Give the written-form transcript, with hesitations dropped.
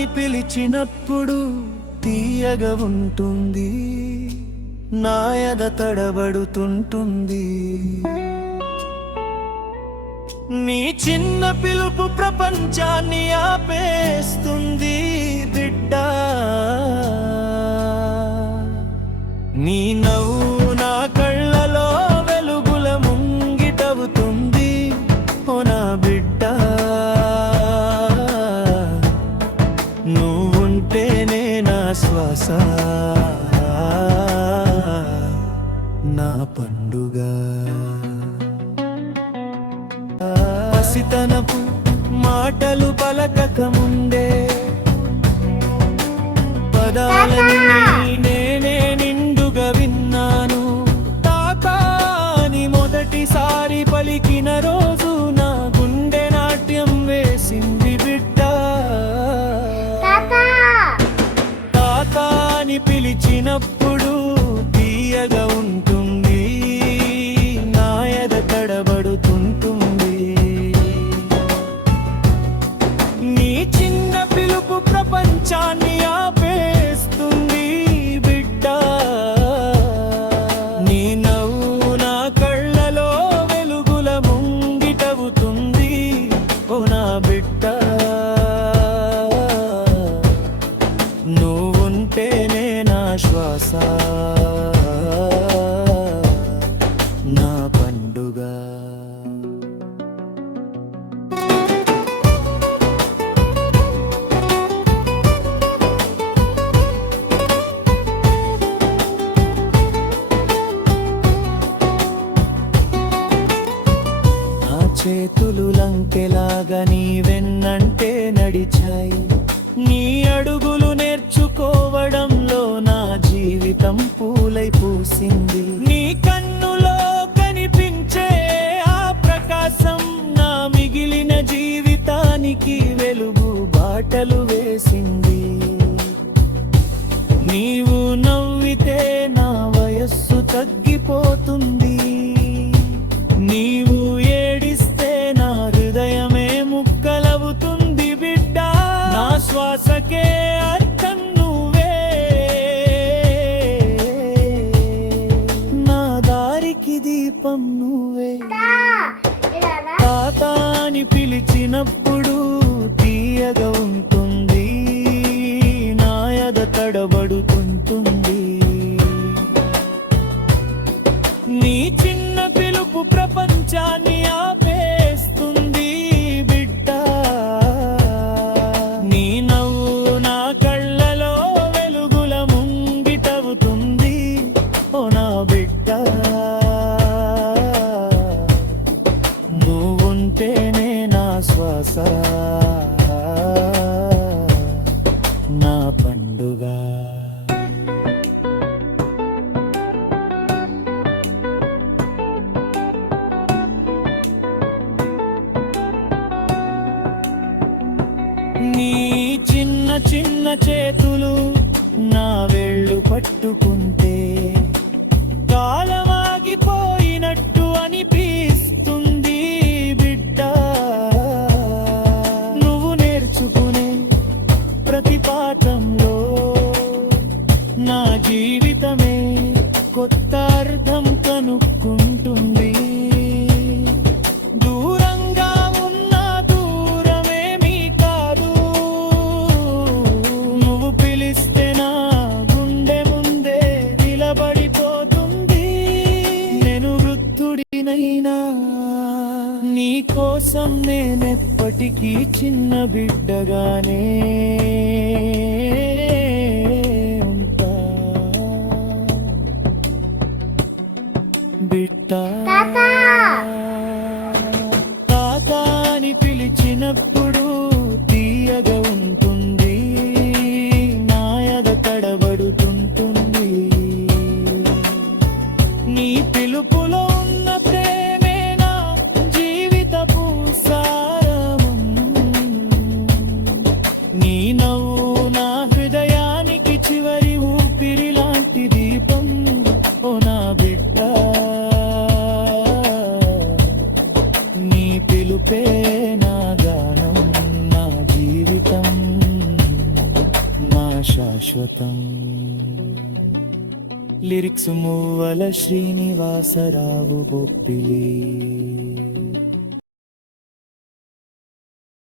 అని పిలిచినప్పుడు తీయగా ఉంటుంది, నాయద తడబడుతుంటుంది. నీ చిన్న పిలుపు ప్రపంచాన్ని ఆపేస్తుంది బిడ్డ. నీ నవ్వు నా కళ్ళలో వెలుగుల ముంగిటవుతుంది. ఓ నా బిడ్డ, నువ్వుంటేనే నా శ్వాస, నా పండుగ. పసితనపు మాటలు పలకక ముందే పదాలని నేనే నిండుగా విన్నాను. తాతా అని మొదటిసారి పలికిన రోజు నా గుండె నాట్యం వేసింది బిడ్డ. తాతా అని పిలిచినప్పుడు తీయగా ఉంటుంది, నాయద తడబడుతుంటుంది. నీ చిన్న పిలుపు ప్రపంచాన్ని ఆపేస్తుంది బిడ్డ. నీ నవ్వు నా కళ్ళలో వెలుగుల ముంగిటవుతుంది. ఓ నా బిడ్డ, నువ్వుంటేనే నా శ్వాస, నా పండుగ. చేతులు లంకెలాగా నీ వెన్నంటే నడిచాయి. నీ అడుగులు నేర్చుకోవడంలో నా జీవితం పూలై పూసింది. నీ కన్నులో కనిపించే ఆ ప్రకాశం నా మిగిలిన జీవితానికి వెలుగు బాటలు వేసింది. నీవు నవ్వితే నా వయస్సు తగ్గిపోతుంది. నీవు ఏడిస్తే నా హృదయమే ముక్కలవుతుంది బిడ్డ. నా శ్వాసకే అర్థం నువ్వే, నా దారికి దీపం నువ్వే. తాత అని పిలిచినప్పుడు తీయగా ఉంటుంది, నాయద తడబడుతుంటుంది. నీ చిన్న పిలుపు ప్రపంచాన్ని ఆపేస్తుంది బిడ్డ. నీ నవ్వు నా కళ్ళలో వెలుగుల ముంగిటవుతుంది. ఓ నా బిడ్డ, నువ్వుంటేనే నా శ్వాస, నా పండుగ. నీ చిన్న చిన్న చేతులు నా వేళ్ళు పట్టుకుంటే కాలమాగిపోయినట్టు అనిపిస్తుంది బిడ్డ. నువ్వు నేర్చుకునే ప్రతి పాఠంలో నా జీవితమే కొత్త అర్థం కనుక్కుంటుంది. నీ కోసం నేనెప్పటికీ చిన్న బిడ్డగానే ఉంటా బిడ్డ. తాత అని పిలిచినప్పుడు తీయగా ఉంటుంది, నాయద తడబడుతుంటుంది. నీ పిలుపులో ఉన్న ప్రేమే నా జీవితపు సారము. నీ నవ్వు నా హృదయానికి చివరి ఊపిరి లాంటి దీపం. ఓ నా బిడ్డ, నీ పిలుపే నా గానం. శాశ్వతం. లిరిక్స్ మువ్వల శ్రీనివాసరావు బొబ్బిలి.